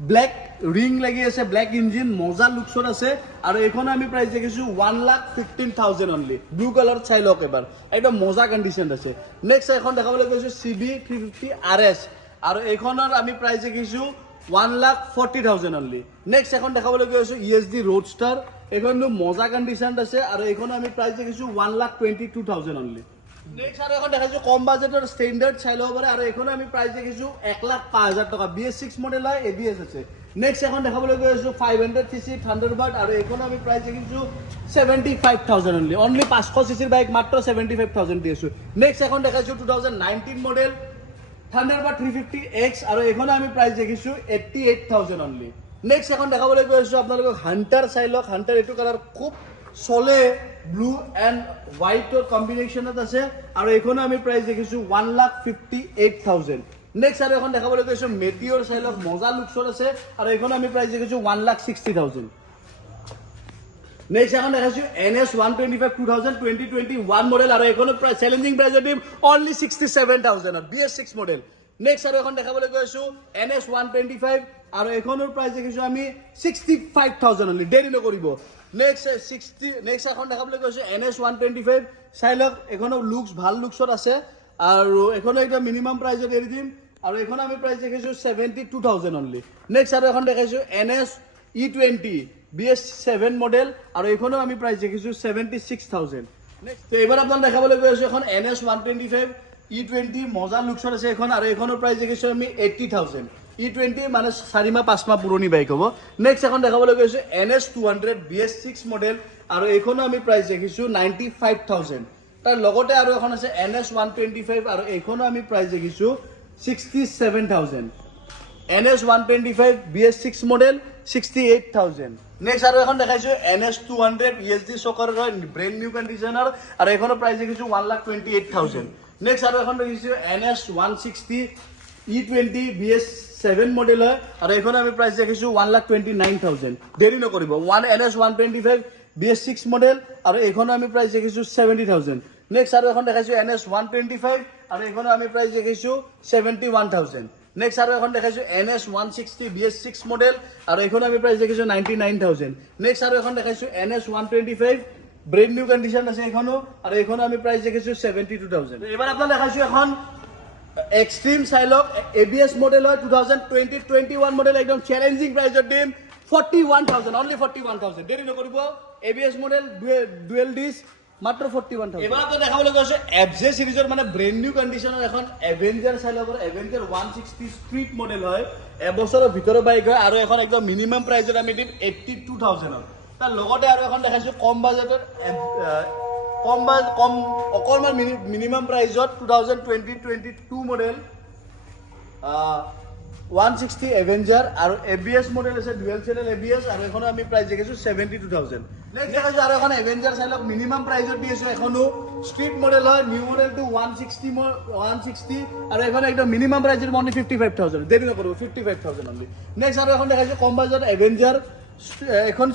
ব্ল্যাক রিং লাগি আছে ব্ল্যাক ইঞ্জিন মজা লুকসত আছে আর এখন আমি প্রাইস দেখিছো 1,15,000 অনলি ব্লু কালার চাই লওক এবার একদম মজা কন্ডিশন আছে নেক্সট এখন দেখাবলৈ গৈছো CB 350 RS আর এখনৰ আমি প্রাইস দেখিছো 1,40,000 অনলি নেক্সট এখন দেখাবলৈ গৈছো ESD রোডস্টার এখনো মজা কন্ডিশন আছে আর এখন আমি প্রাইস দেখিছো 1,22,000 অনলি নেক্সট আর এখন দেখাইছো কম বাজেটের স্ট্যান্ডার্ড চাই লব পারে আর এখন আমি প্রাইস দেখিছো 1,05,000 টাকা BS6 মডেল হয় ABS আছে নেক্সট এখন দেখাবলৈ গৈ আছো 500cc থান্ডারবার্ড আর এখন আমি প্রাইস দেখিছো 75,000 অনলি 500cc বাইক মাত্র 75,000 দিয়েছো নেক্সট এখন দেখাইছো 2019 মডেল থান্ডারবার্ড 350X আর এখন আমি প্রাইস দেখিছো 88,000 অনলি নেক্সট এখন দেখাবলৈ গৈ আছো আপোনালোকক হান্টার চাই লওক হান্টার এটো কালার খুব চলে ব্লু এন্ড হোয়াইটৰ কম্বিনেশনত আছে আৰু এখনো আমি প্ৰাইস দেখিছো 1,58,000 নেক্সট আৰু এখন দেখাবলৈ গৈছো মেটিওৰ চাই লওক মজা লুকসৰ আছে আৰু এখনো আমি প্রাইস দেখিছো 1,60,000 নেক্সট এখন দেখাইছো NS 125 2021 মডেল আৰু এখনো চ্যালেঞ্জিং প্ৰাইস দিম অনলি 67,000 BS6 মডেল নেক্সট আৰু এখন দেখাবলৈ গৈছো NS 125 আৰু এখনৰ প্ৰাইস দেখিছো আমি 65,000 অনলি দেৰি নকৰিব নেক্সট এখন দেখাবলৈ গৈছো NS 125 চাই লওক এখনো লুকস ভাল লুকসত আছে আৰু এখনো একটা মিনিমাম প্ৰাইসত এৰি দিম আৰু এখন আমি প্ৰাইস দেখিছো 72,000 অনলি নেক্সট আৰু এখন দেখাইছো NS E20 BS7 মডেল আৰু এখনো আমি প্ৰাইস দেখিছো 76,000 নেক্সট তো এবাৰ আপোনাক দেখাবলৈ গৈ আছো এখন NS 125 E20 মজা লুকসত আছে এখন আৰু এখনৰ প্রাইস দেখিছো আমি 80,000 E20 মানে 4 মাহ 5 মাহ পুৰণি বাইক হ'ব নেক্সট এখন দেখাবলৈ গৈছো NS 200 BS6 মডেল আৰু এখনো আমি প্ৰাইস দেখিছো 95,000 তাৰ লগতে আৰু এখন আছে NS 125 আৰু এখনো আমি প্রাইস দেখিছো 67,000 NS 125 BS6 মডেল 68,000 নেক্সট আৰু এখন দেখাইছো NS 200 ESD চকৰ ব্ৰ্যান্ড নিউ কন্ডিশনাৰ আৰু এখনো প্ৰাইস দেখিছো 1,28,000 নেক্সট আৰু এখন দেখিছো NS 160 E20 BS7 মডেল হয় আৰু এখন আমি প্ৰাইস দেখিছো 1,29,000 দেৰি নকৰিব NS 125 BS6 মডেল আৰু এখনো আমি প্ৰাইস দেখিছো 70,000 নেক্সট আৰু এখন দেখাইছো NS 125 আৰু এখনো আমি প্ৰাইস দেখিছো 71,000 নেক্সট আৰু এখন দেখাইছো NS 160 BS6 মডেল আৰু এখনো আমি প্ৰাইস দেখিছো 99,000 নেক্সট আৰু এখন দেখাইছো NS 125 ব্ৰ্যান্ড নিউ কন্ডিশন আছে এখনো আৰু এখনো আমি প্ৰাইস দেখিছো 72,000 এবাৰ আপোনাক দেখাইছো এখন এক্সট্রিম সাইলক ABS মডেল হয় 2021 মডেল একদম চ্যালেঞ্জিং প্রাইসত দিম 41,000 অনলি 41,000 দেৰি নকৰিব ABS মডেল ডুয়েল ডিস মাত্ৰ 41,000 এবাৰ তো দেখাবলৈ গৈছে FJ সিৰিজৰ মানে ব্ৰ্যান্ড নিউ কন্ডিশনৰ এখন এভেঞ্জাৰ সাইলকৰ এভেঞ্জাৰ 160 স্ট্ৰিট মডেল হয় এবছৰৰ ভিতৰৰ বাইক হয় আৰু এখন একদম মিনিমাম প্ৰাইসত আমি দিম 82,000 তাৰ লগতে আৰু এখন দেখাইছো কম বাজেটৰ কম অকণমান মিনিমাম প্ৰাইজত 2022 মডেল 160 এভেঞ্জাৰ আৰু ABS মডেল আছে ডুৱেল চেনেল ABS আৰু এখনো আমি প্ৰাইচ দেখিছোঁ 72,000 নেক্সট দেখাইছোঁ আৰু এখন এভেঞ্জাৰ চাই লওক মিনিমাম প্ৰাইজত দি আছোঁ এখনো ষ্ট্ৰীট মডেল হয় নিউ মডেলটো 160 আৰু এখন একদম মিনিমাম প্ৰাইজত অনলি 55,000 দেৰি নকৰিব 55,000 অনলি নেক্সট আৰু এখন দেখাইছোঁ কম বাজেট এভেঞ্জাৰ এখন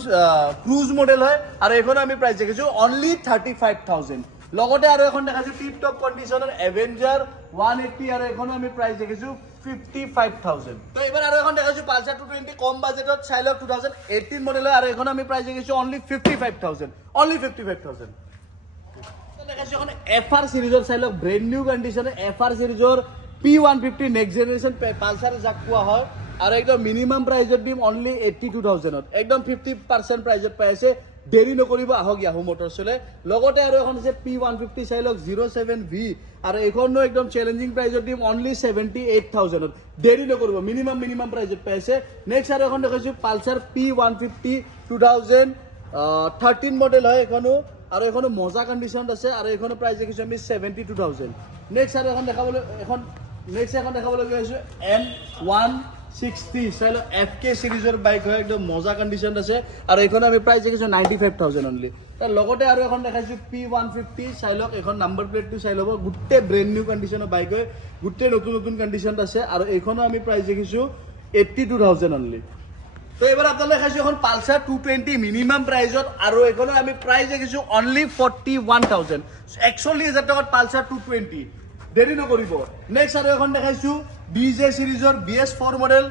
ক্ৰুজ মডেল হয় আৰু এখন আমি প্ৰাইচ দেখিছোঁ অনলি 35,000 লগতে আৰু এখন দেখাইছোঁ টিপ টপ কণ্ডিশ্যনৰ এভেঞ্জাৰ 180 আৰু এখন আমি প্ৰাইচ দেখিছোঁ 55,000 তো এবাৰ আৰু এখন দেখাইছোঁ পালচাৰ 220 কম বাজেটত চাই লওক 2018 মডেল হয় আৰু এখন আমি প্ৰাইচ দেখিছোঁ অনলি 55,000 দেখাইছোঁ এখন FR সিৰিজৰ চাই লওক ব্ৰেণ্ড নিউ কণ্ডিশ্যনৰ FR সিৰিজৰ P150 নেক্সট জেনেৰেশ্যন পালচাৰ যাক কোৱা হয় আৰু একদম মিনিমাম প্ৰাইজত দিম অনলি 82,000 একদম 50% প্ৰাইজত পাই আছে দেৰি নকৰিব আহক ইয়াহু মটৰছলৈ লগতে আৰু এখন আছে P150 চাই লওক 07V আৰু এইখনো একদম চেলেঞ্জিং প্ৰাইজত দিম অনলি 78,000 দেৰি নকৰিব মিনিমাম প্ৰাইজত পাই আছে নেক্সট আৰু এখন দেখাইছোঁ পালচাৰ P150 2013 মডেল হয় এখনো আৰু এখনো মজা কণ্ডিশ্যনত আছে আৰু এইখনো প্ৰাইচ দেখিছোঁ আমি 72,000 নেক্সট আৰু এখন দেখাবলৈ গৈছোঁ M160 চাই লওক FK সিৰিজৰ বাইক হয় একদম মজা কণ্ডিশ্যনত আছে আৰু এইখন আমি প্ৰাইচ দেখিছোঁ 95,000 অনলি তাৰ লগতে আৰু এখন দেখাইছোঁ P150 চাই লওক এখন নাম্বাৰ প্লেটটো চাই ল'ব গোটেই ব্ৰেণ্ড নিউ কণ্ডিশ্যনৰ বাইক হয় গোটেই নতুন কণ্ডিশ্যনত আছে আৰু এইখনো আমি প্ৰাইচ দেখিছোঁ 82,000 অনলি তো এবাৰ আপোনালোকে দেখাইছোঁ এখন পালচাৰ 220 মিনিমাম প্ৰাইজত আৰু এইখনো আমি প্ৰাইচ দেখিছোঁ অনলি 41,000 41,000 টকাত পালচাৰ 220 দেৰি নকৰিব নেক্সট আৰু এখন দেখাইছোঁ BJ সিৰিজৰ BS4 মডেল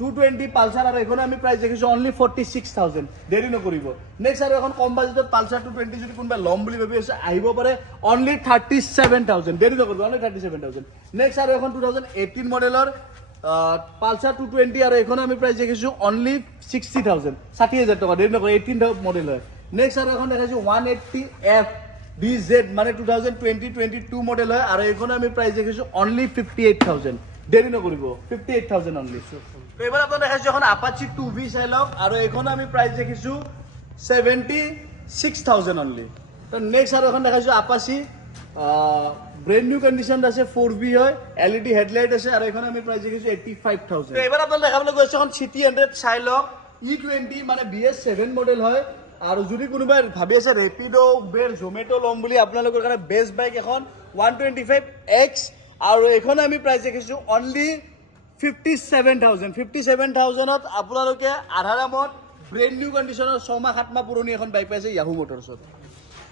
220 পালচাৰ আৰু এইখনো আমি প্ৰাইচ দেখিছোঁ অনলি 46,000 দেৰি নকৰিব নেক্সট আৰু এখন কম বাজেটত পালচাৰ 220 যদি কোনোবাই ল'ম বুলি ভাবি আছে আহিব পাৰে অনলি 37,000 দেৰি নকৰিব অনলি 37,000 নেক্সট আৰু এখন 2018 মডেলৰ পালচাৰ 220 আৰু এইখনো আমি প্ৰাইচ দেখিছোঁ অনলি 60,000 60,000 টকা দেৰি নকৰিব 18 মডেল হয় নেক্সট আৰু এখন দেখাইছোঁ 180F DZ মানে 2022 মডেল হয় আৰু এইখনো আমি প্ৰাইচ দেখিছোঁ অনলি 58,000 দেৰি নকৰিব 58,000 অনলি তো এবাৰ আপোনাক দেখাইছোঁ এখন আপাচি 2V চাই লওক আৰু এইখনো আমি প্ৰাইচ দেখিছোঁ 76,000 অনলি তো নেক্সট আৰু এখন দেখাইছোঁ আপাচি ব্ৰেণ্ড নিউ কণ্ডিশ্যনত আছে 4V হয় LED হেডলাইট আছে আৰু এইখন আমি প্ৰাইচ দেখিছোঁ 85,000 তো এবাৰ আপোনাক দেখাবলৈ গৈছোঁ এখন City 100 চাই লওক E20 মানে BS7 মডেল হয় আৰু যদি কোনোবাই ভাবি আছে ৰেপিডো উবেৰ জমেটো ল'ম বুলি আপোনালোকৰ কাৰণে বেষ্ট বাইক এখন 125X আৰু এইখন আমি প্ৰাইচ দেখিছোঁ অনলি 57,000ত আপোনালোকে আধা দামত ব্ৰেণ্ড নিউ কণ্ডিশ্যনৰ 6 মাহ 7 মাহ পুৰণি এখন বাইক পাইছে ইয়াহু মটৰছত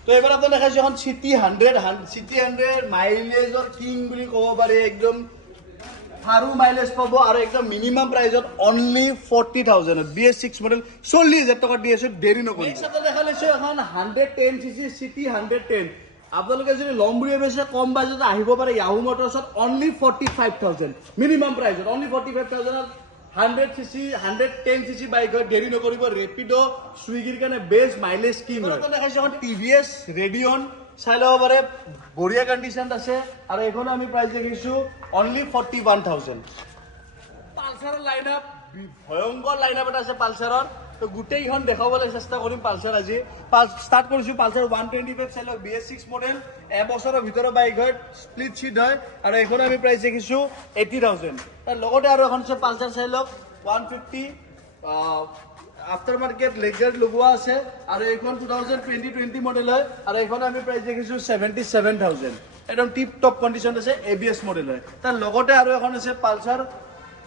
তো এবাৰ আপোনাক দেখাইছোঁ এখন City 100 মাইলেজৰ কিং বুলি ক'ব পাৰি একদম আৰু মাইলেজ পাব আৰু একদম মিনিমাম প্ৰাইজত অনলি 40,000 BS6 মডেল 40,000 টকা দি আছোঁ দেৰি নকৰিব নেক্সট আপোনাক দেখা লৈছোঁ এখন 110cc City 110 আপোনালোকে যদি ল'ম বুলি ভাবিছে কম বাজেটত আহিব পাৰে ইয়াহু মটৰছত অনলি 45,000 মিনিমাম প্ৰাইজত অনলি 45,000ত 100cc 110cc বাইক হয় দেৰি নকৰিব ৰেপিডো চুইগিৰ কাৰণে বেষ্ট মাইলেজ কিং হয় দেখাইছোঁ এখন TVS ৰেডিয়ন চাই ল'ব পাৰে বঢ়িয়া কণ্ডিশ্যনত আছে আৰু এইখনো আমি প্ৰাইচ দেখিছোঁ অনলি 41,000 পালচাৰৰ লাইন আপ ভয়ংকৰ লাইন আপ এটা আছে পালচাৰৰ তো গোটেইখন দেখাবলৈ চেষ্টা কৰিম পালচাৰ আজি ষ্টাৰ্ট কৰিছোঁ পালচাৰ 125 চাই লওক BS6 মডেল এবছৰৰ ভিতৰৰ বাইক হয় স্প্লিট ছিট হয় আৰু এইখনো আমি প্ৰাইচ দেখিছোঁ 80,000 তাৰ লগতে আৰু এখন আছে পালচাৰ চাই লওক 150 আফটাৰ মাৰ্কেট লেগাৰ্ড লগোৱা আছে আৰু এইখন 2020 মডেল হয় আৰু এইখন আমি প্ৰাইচ দেখিছোঁ 77,000 একদম টিপ টপ কণ্ডিশ্যন আছে ABS মডেল হয় তাৰ লগতে আৰু এখন আছে পালচাৰ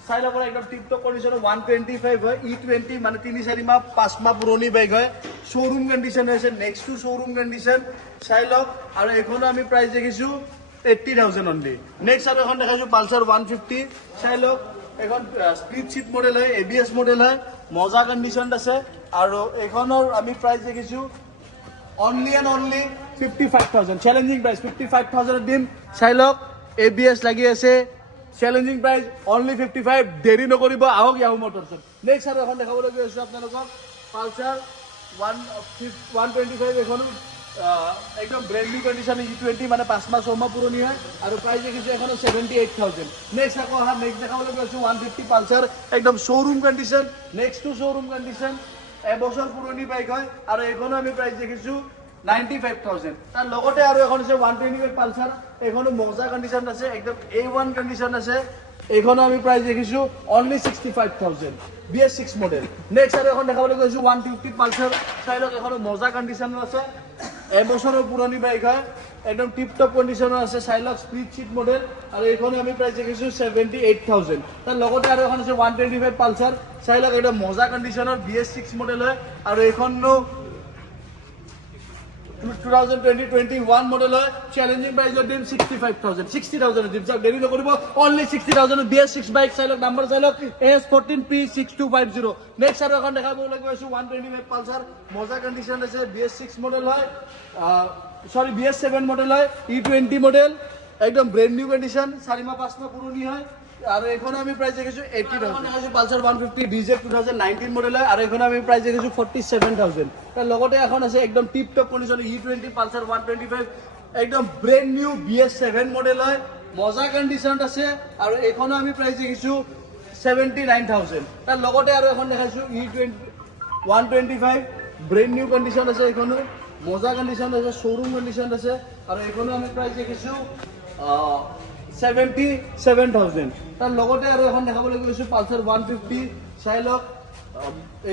চাই লওক একদম টিপ টপ কণ্ডিশ্যনৰ 125 হয় E20 মানে 3-4 মাহ 5 মাহ পুৰণি বাইক হয় শ্ব'ৰুম কণ্ডিশ্যন হৈছে নেক্সট টু শ্ব'ৰুম কণ্ডিশ্যন চাই লওক আৰু এইখনো আমি প্ৰাইচ দেখিছোঁ 80,000 অনলি নেক্সট আৰু এখন দেখাইছোঁ পালচাৰ 150 চাই লওক এখন স্প্লিট ছিট মডেল হয় ABS মডেল হয় মজা কণ্ডিশ্যনত আছে আৰু এইখনৰ আমি প্ৰাইচ দেখিছোঁ অনলি 55,000 চেলেঞ্জিং প্ৰাইচ 55,000 দিম চাই লওক ABS লাগি আছে চেলেঞ্জিং প্ৰাইচ অনলি 55 দেৰি নকৰিব আহক ইয়াহু মটৰছত নেক্সট আৰু এখন দেখাবলৈ গৈ আছোঁ আপোনালোকক পালচাৰ 125 এইখনো একদম ব্ৰেণ্ড নিউ কণ্ডিশ্যন E20 মানে 5 মাহ 6 মাহ পুৰণি হয় আৰু প্ৰাইচ দেখিছোঁ এখনো 78,000 নেক্সট আকৌ অহা নেক্সট দেখাবলৈ গৈ আছোঁ 150 পালচাৰ একদম showroom condition next to showroom condition এবছৰ পুৰণি বাইক হয় আৰু এইখনো আমি প্ৰাইচ দেখিছোঁ 95,000 তাৰ লগতে আৰু এখন আছে 125 পালসাৰ এখনো মজা কন্ডিশন আছে একদম A1 কন্ডিশন আছে এখনো আমি প্রাইস দেখিছো অনলি 65,000 BS6 মডেল নেক্সট আৰু এখন দেখাবলৈ গৈছো 150 পালসাৰ চাইলক এখনো মজা কন্ডিশন আছে এবছৰৰ পুৰণি বাইক হয় একদম টিপ টপ কন্ডিশনৰ আছে চাইলক স্প্লিট সিট মডেল আৰু এখনো আমি প্ৰাইস দেখিছো 78,000 তাৰ লগতে আৰু এখন আছে 125 পালসাৰ চাইলক একদম মজা কন্ডিশনৰ BS6 মডেল হয় আৰু এখনো 2020-21 মডেল হয় চ্যালেঞ্জিং প্ৰাইসৰ দিম 65,000 60,000 দিম যাক দেৰি নকৰিব অনলি 60,000 BS6 বাইক চাইলক নাম্বাৰ চাইলক S14P6250 নেক্সট আৰু এখন দেখাব গৈছো 125 পালসাৰ মজা কন্ডিশন আছে BS6 মডেল হয় সরি BS7 মডেল হয় E20 মডেল একদম ব্র্যান্ড নিউ কন্ডিশন 4 মাহ 5 মাহ পুরনো হয় আর এখন আমি প্রাইস দেখিছো 80,000 দেখাইছো পালসার 150 DZ 2019 মডেল হয় আর এখন আমি প্রাইস দেখিছো 47,000 তার লগতে এখন আছে একদম tip top condition E20 Pulsar 125 একদম ব্র্যান্ড নিউ BS7 মডেল হয় মজা কন্ডিশন আছে আর এখনো আমি প্রাইস দেখিছো 79,000 তার লগতে আর এখন দেখাইছো E20 125 ব্র্যান্ড নিউ কন্ডিশন আছে এখনো মজা কন্ডিশন আছে শোরুম কন্ডিশন আছে আর এখনো আমি প্রাইস দেখিছো 77,000 তার লগতে আৰু এখন দেখাবলৈ গৈছো পালসাৰ 150 চাইলক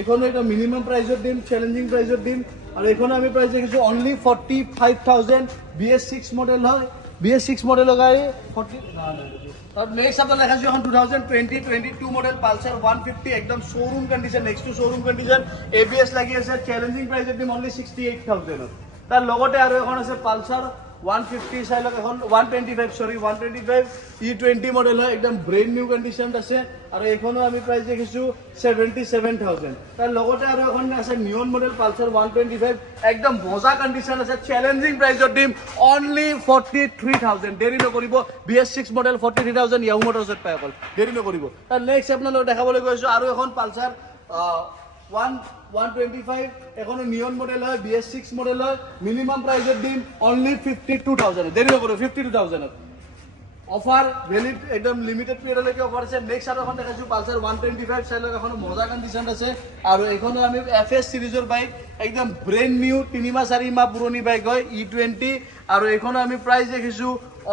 এখনো এটা মিনিমাম প্ৰাইসৰ দিম চ্যালেঞ্জিং প্ৰাইসৰ দিম আৰু এখনো আমি প্ৰাইস দেখিছো অনলি 45,000 BS6 মডেল হয় BS6 মডেলৰ গাড়ী 40 আর নেক্সট আপনারা দেখাচ্ছি এখন 2020-22 মডেল পালসার 150 একদম showroom condition next to showroom condition ABS লাগি আছে চ্যালেঞ্জিং প্রাইসের দিম অনলি 68,000 তার লগতে আৰু এখন আছে পালসার 150 চাইলক এখন 125 সরি 125 E20 মডেল হয় একদম ব্র্যান্ড নিউ কন্ডিশন আছে আর এখনো আমি প্রাইস দেখিছো 77,000 তার লগতে আৰু এখন আছে নিয়ন মডেল পালসাৰ 125 একদম মজা কন্ডিশন আছে চ্যালেঞ্জিং প্ৰাইসৰ দিম অনলি 43,000 দেৰি নকৰিব BS6 মডেল 43,000 ইয়াহু মোটৰসত পায় অকল দেৰি নকৰিব তাৰ নেক্সট আপোনালোক দেখাবলৈ গৈছো আৰু এখন পালসার 125 এখনো নিয়ন মডেল হয় BS6 মডেল হয় মিনিমাম প্রাইসের দিন অনলি 52,000 দেরি নকৰো 52,000 অফাৰ ভ্যালিড একদম লিমিটেড পিৰিয়ডলৈকে অফাৰ আছে নেক্সট আৰু এখন দেখাইছো পালসাৰ 125 চাইলক এখন মজা কন্ডিশন আছে আৰু এখনো আমি FS সিৰিজৰ বাইক একদম ব্ৰ্যান্ড নিউ 3 মাহ 4 মাহ পুৰণি বাইক হয় E20 আৰু এখনো আমি প্ৰাইস দেখিছো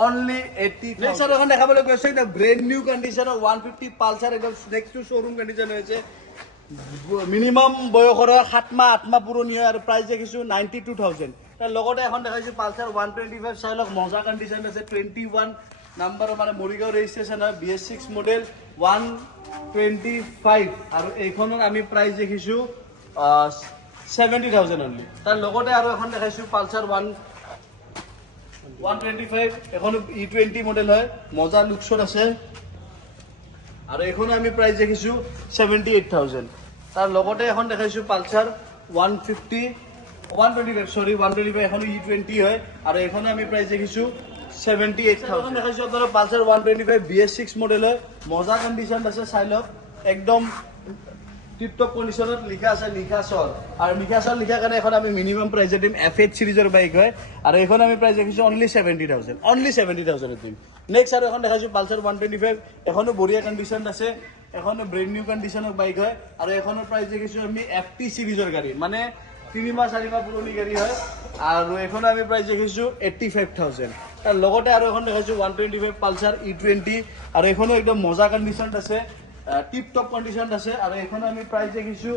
অনলি 80 নেক্সট আৰু এখন দেখাবলৈ গৈছো এটা ব্ৰ্যান্ড নিউ কন্ডিশনৰ 150 পালসাৰ একদম নেক্সট টু শোৰুম কন্ডিশন হয়েছে মিনিমাম বয়সৰ 7 মাহ 8 মাহ পুৰণি হয় আৰু প্ৰাইস দেখিছো 92,000 তাৰ লগতে এখন দেখাইছো পালসাৰ 125 চাইলক মজা কন্ডিশন আছে 21 নাম্বাৰ মানে মৰিগাঁও ৰেজিষ্ট্ৰেচন হয় BS6 মডেল 125 আৰু এইখনৰ আমি প্ৰাইস দেখিছো 70,000 অনলি তাৰ লগতে আৰু এখন দেখাইছো পালসাৰ 125 এখন E20 মডেল হয় মজা লুকছত আছে আৰু এখনো আমি প্রাইস দেখিছো 78,000 তার লগতে এখন দেখাইছো পালসার 125 সরি 125 এখনো E20 হয় আর এখনো আমি প্রাইস দেখিছো 78,000 দেখাইছো আপনারা পালসার 125 BS6 মডেল হয় মজা কন্ডিশন আছে চাইলক একদম টিপটপ কন্ডিশনত লিখা আছে লিখাসর আর লিখাসর লিখা কাৰণে এখন আমি মিনিমাম প্ৰাইস দিম F8 সিৰিজৰ বাইক হয় আৰ এখন আমি প্ৰাইস দেখিছো অনলি 70,000 অনলি 70,000 দিম নেক্সট আৰু এখন দেখাইছো পালসাৰ 125 এখনো বঢ়িয়া কন্ডিশন আছে এখনো ব্ৰ্যান্ড নিউ কন্ডিশনৰ বাইক হয় আৰ এখনৰ প্ৰাইস দেখিছো আমি FT সিৰিজৰ গাড়ী মানে 3 মাহ 4 মাহ পুৰণি গাড়ী হয় আৰু এখন আমি প্ৰাইস দেখিছো 85,000 তাৰ লগতে আৰু এখন দেখাইছো 125 পালসাৰ E20 আৰু এখনো একদম মজা কন্ডিশন আছে টিপ টপ কন্ডিশন আছে আৰ এখন আমি প্ৰাইস দেখিছো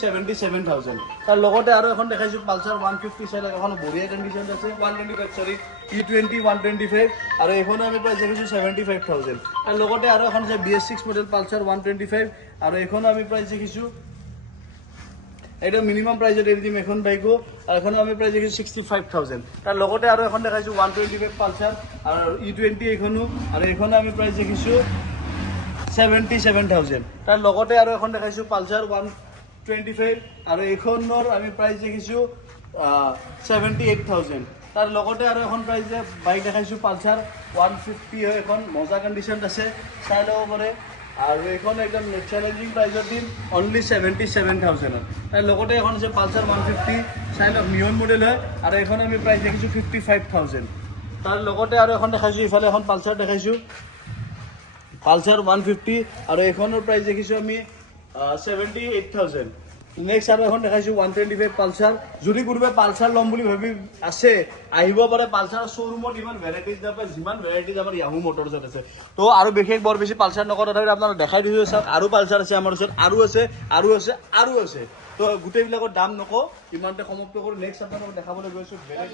77,000 তাৰ লগতে আৰু এখন দেখাইছো পালসার 150 চাইলক এখন বঢ়িয়া কন্ডিশন আছে 125 সরি E20 125 আৰু এখনো আমি প্ৰাইস দেখিছো 75,000 তাৰ লগতে আৰু এখন আছে BS6 মডেল পালসাৰ 125 আৰু এখনো আমি প্ৰাইস দেখিছো এটা মিনিমাম প্ৰাইসত এৰি দিম এখন বাইকো আৰ এখন আমি প্ৰাইস দেখিছো 65,000 তাৰ লগতে আৰু এখন দেখাইছো 125 পালসাৰ আৰ E20 এখনো আৰ এখনো আমি প্ৰাইস দেখিছো 77,000 তাৰ লগতে আৰু এখন দেখাইছো পালসাৰ 125 আৰ এখনৰ আমি প্ৰাইস দেখিছো 78,000 তাৰ লগতে আৰু এখন প্ৰাইস বাইক দেখাইছো পালসাৰ 150 হয় এখন মজা কন্ডিশন আছে চাই লব পাৰে আৰু এখন একদম চ্যালেঞ্জিং প্ৰাইসৰ দিম অনলি 77,000 তার লগতে এখন আছে পালসার 150 চাইলক নিয়ন মডেল হয় আর এখন আমি প্রাইস দেখিছো 55,000 তার লগতে আৰু এখন দেখাইছো ইফালে এখন পালসাৰ দেখাইছো পালসাৰ 150 আৰু এখনৰ প্ৰাইস দেখিছো আমি 78,000 নেক্সট আৰু এখন দেখাইছোঁ 125 পালচাৰ যদি কোনোবাই পালচাৰ ল'ম বুলি ভাবি আছে আহিব পাৰে পালচাৰ শ্ব'ৰুমত ইমান ভেৰাইটিজ নাপায় যিমান ভেৰাইটিজ আমাৰ য়াহু মটৰছত আছে তো আৰু বিশেষ বৰ বেছি পালচাৰ নকৰা তথাপিও আপোনালোক দেখাই দিছোঁ চাওক আৰু পালচাৰ আছে আমাৰ ওচৰত আৰু আছে আৰু আছে আৰু আছে তো গোটেইবিলাকৰ দাম নকওঁ ইমানতে সমাপ্ত কৰোঁ নেক্সট আপোনালোকক দেখাবলৈ গৈছোঁ বেলেগ